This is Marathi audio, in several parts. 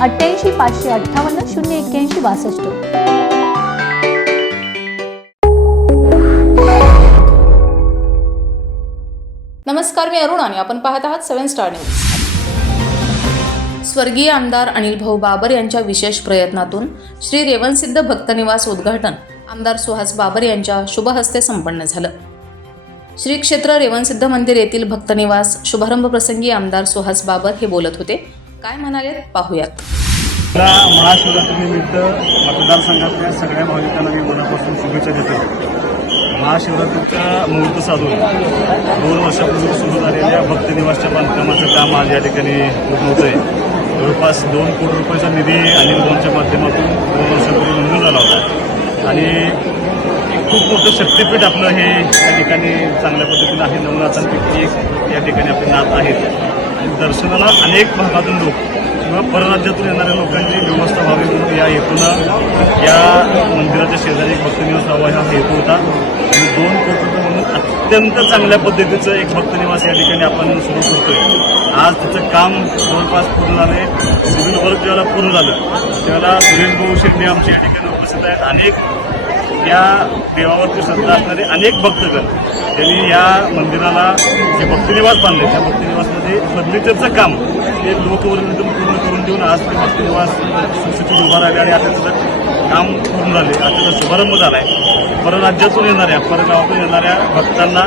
अठ्ठ्याऐंशी पाचशे अठ्ठावन्न शून्य एक्क्याऐंशी बासष्ट. नमस्कार मी अरुण आणि आपण पाहत आहात सेवन स्टार न्यूज. स्वर्गीय आमदार अनिल भाऊ बाबर यांच्या विशेष प्रयत्नातून श्री रेवनसिद्ध भक्तनिवास उद्घाटन आमदार सुहास बाबर यांच्या शुभहस्ते संपन्न झालं. श्री क्षेत्र रेवनसिद्ध मंदिर येथील भक्तनिवास शुभारंभ प्रसंगी आमदार सुहास बाबर हे बोलत होते. काय म्हणाले पाहूयात. मला महाशिवरात्रीनिमित्त मतदारसंघातल्या सगळ्या भाविकांना मी मनापासून शुभेच्छा देतो. महाशिवरात्रीचा मुहूर्त साधून दोन वर्षापूर्वी सुरू झालेल्या भक्तनिवासच्या बांधकामाचं काम आज या ठिकाणी पूर्ण होत आहे जवळपास दोन कोटी रुपयाचा निधी अनिल भवनच्या माध्यमातून दोन वर्षापूर्वी मंजूर झाला होता. आणि एक खूप मोठं शक्तीपीठ आपलं हे या ठिकाणी चांगल्या पद्धतीनं आहे. नवनाथांपैकी एक या ठिकाणी आपले नाथ आहेत. आणि दर्शनाला अनेक भागातून लोक किंवा परराज्यातून येणाऱ्या लोकांची व्यवस्था व्हावी म्हणून या हेतूनं या मंदिराच्या शेजारी एक भक्तनिवास व्हावा हा हेतू होता. आणि दोन कोटी रुपये म्हणून अत्यंत चांगल्या पद्धतीचं एक भक्तनिवास या ठिकाणी आपण सुरू करतोय. आज त्याचं काम जवळपास पूर्ण झाले सिव्हिल वर्क ज्याला पूर्ण झालं. त्याला सुरेश भाऊ शेट्टी आमच्या या ठिकाणी उपस्थित आहेत. अनेक या देवावरती श्रद्धा असणारे अनेक भक्तगण. त्यांनी या मंदिराला जे भक्तनिवास बांधले त्या ते फर्निचरचं काम. ते लोकवर्गणीतून पूर्ण करून देऊन आज ते भक्तिनिवास सुशिक्षित उभा राहिले आणि आता त्याचं काम पूर्ण झाले आता त्याचा शुभारंभ झाला आहे परराज्यातून येणाऱ्या परगावातून येणाऱ्या भक्तांना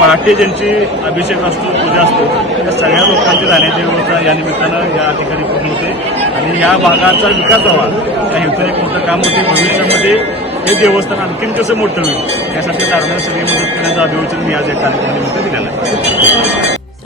पहाटे ज्यांची अभिषेक असतो पूजा असतो त्या सगळ्या लोकांची राहण्याची व्यवस्था या निमित्तानं या ठिकाणी पूर्ण होते. आणि या भागाचा विकास व्हावा. या हेतूने एक मोठं काम होते. भविष्यामध्ये हे देवस्थान आणखीन कसं मोठं होईल यासाठी कारण सगळी मदत करण्याचं अभिवचन मी आज या कार्यक्रमानिमित्त दिलेलं आहे.